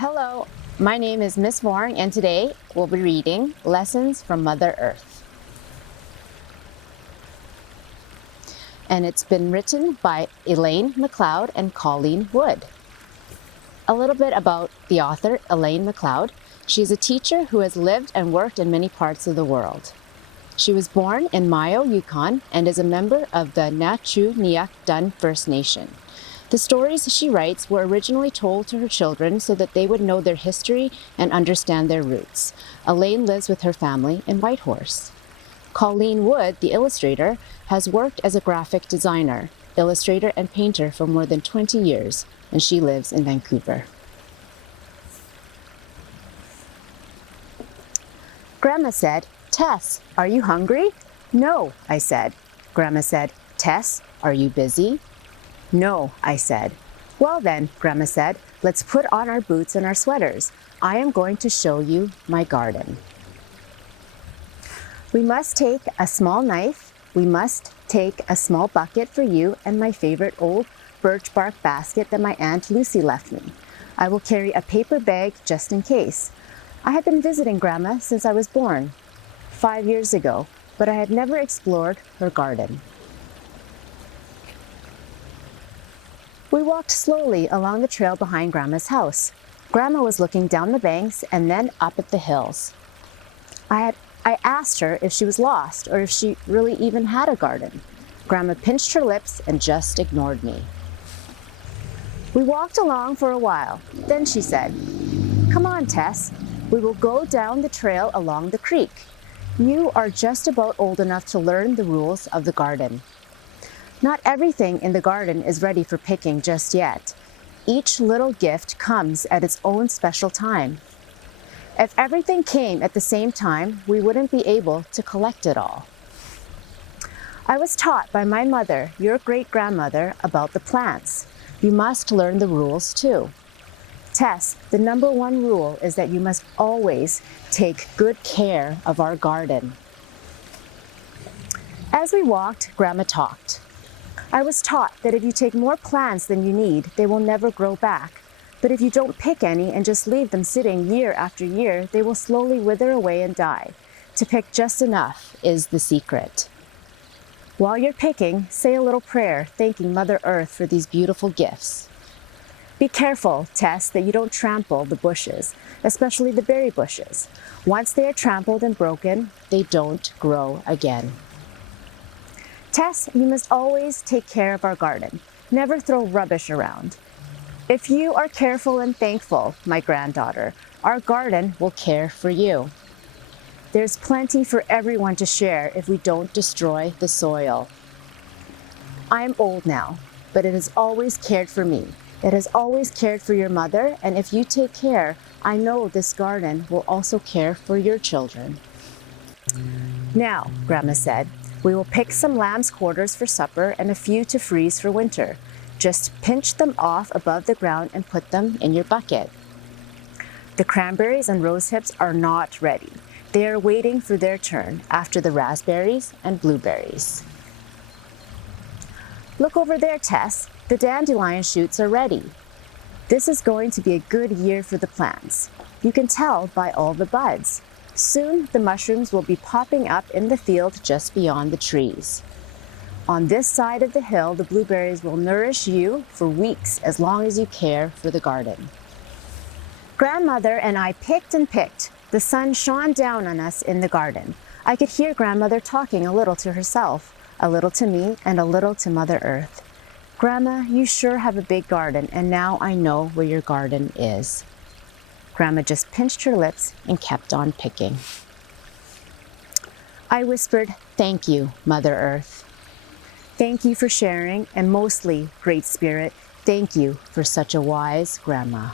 Hello, my name is Miss Vorng, and today we'll be reading Lessons from Mother Earth. And it's been written by Elaine McLeod and Colleen Wood. A little bit about the author, Elaine McLeod. She's a teacher who has lived and worked in many parts of the world. She was born in Mayo, Yukon, and is a member of the Na-Chu-Niak-Dun First Nation. The stories she writes were originally told to her children so that they would know their history and understand their roots. Elaine lives with her family in Whitehorse. Colleen Wood, the illustrator, has worked as a graphic designer, illustrator, and painter for more than 20 years, and she lives in Vancouver. Grandma said, "Tess, are you hungry?" "No," I said. Grandma said, "Tess, are you busy?" "No," I said. "Well then," Grandma said, "let's put on our boots and our sweaters. I am going to show you my garden. We must take a small knife. We must take a small bucket for you and my favorite old birch bark basket that my Aunt Lucy left me. I will carry a paper bag just in case. I had been visiting Grandma since I was born, 5 years ago, but I had never explored her garden." We walked slowly along the trail behind Grandma's house. Grandma was looking down the banks and then up at the hills. I asked her if she was lost or if she really even had a garden. Grandma pinched her lips and just ignored me. We walked along for a while. Then she said, "Come on, Tess. We will go down the trail along the creek. You are just about old enough to learn the rules of the garden. Not everything in the garden is ready for picking just yet. Each little gift comes at its own special time. If everything came at the same time, we wouldn't be able to collect it all. I was taught by my mother, your great-grandmother, about the plants. You must learn the rules too. Tess, the number one rule is that you must always take good care of our garden." As we walked, Grandma talked. "I was taught that if you take more plants than you need, they will never grow back. But if you don't pick any and just leave them sitting year after year, they will slowly wither away and die. To pick just enough is the secret. While you're picking, say a little prayer thanking Mother Earth for these beautiful gifts. Be careful, Tess, that you don't trample the bushes, especially the berry bushes. Once they are trampled and broken, they don't grow again. Tess, you must always take care of our garden. Never throw rubbish around. If you are careful and thankful, my granddaughter, our garden will care for you. There's plenty for everyone to share if we don't destroy the soil. I am old now, but it has always cared for me. It has always cared for your mother, and if you take care, I know this garden will also care for your children." "Now," Grandma said, "we will pick some lamb's quarters for supper and a few to freeze for winter. Just pinch them off above the ground and put them in your bucket. The cranberries and rosehips are not ready. They are waiting for their turn after the raspberries and blueberries. Look over there, Tess. The dandelion shoots are ready. This is going to be a good year for the plants. You can tell by all the buds. Soon the mushrooms will be popping up in the field just beyond the trees. On this side of the hill, the blueberries will nourish you for weeks as long as you care for the garden." Grandmother and I picked and picked. The sun shone down on us in the garden. I could hear Grandmother talking a little to herself, a little to me, and a little to Mother Earth. "Grandma, you sure have a big garden, and now I know where your garden is." Grandma just pinched her lips and kept on picking. I whispered, "Thank you, Mother Earth. Thank you for sharing, and mostly, Great Spirit, thank you for such a wise grandma."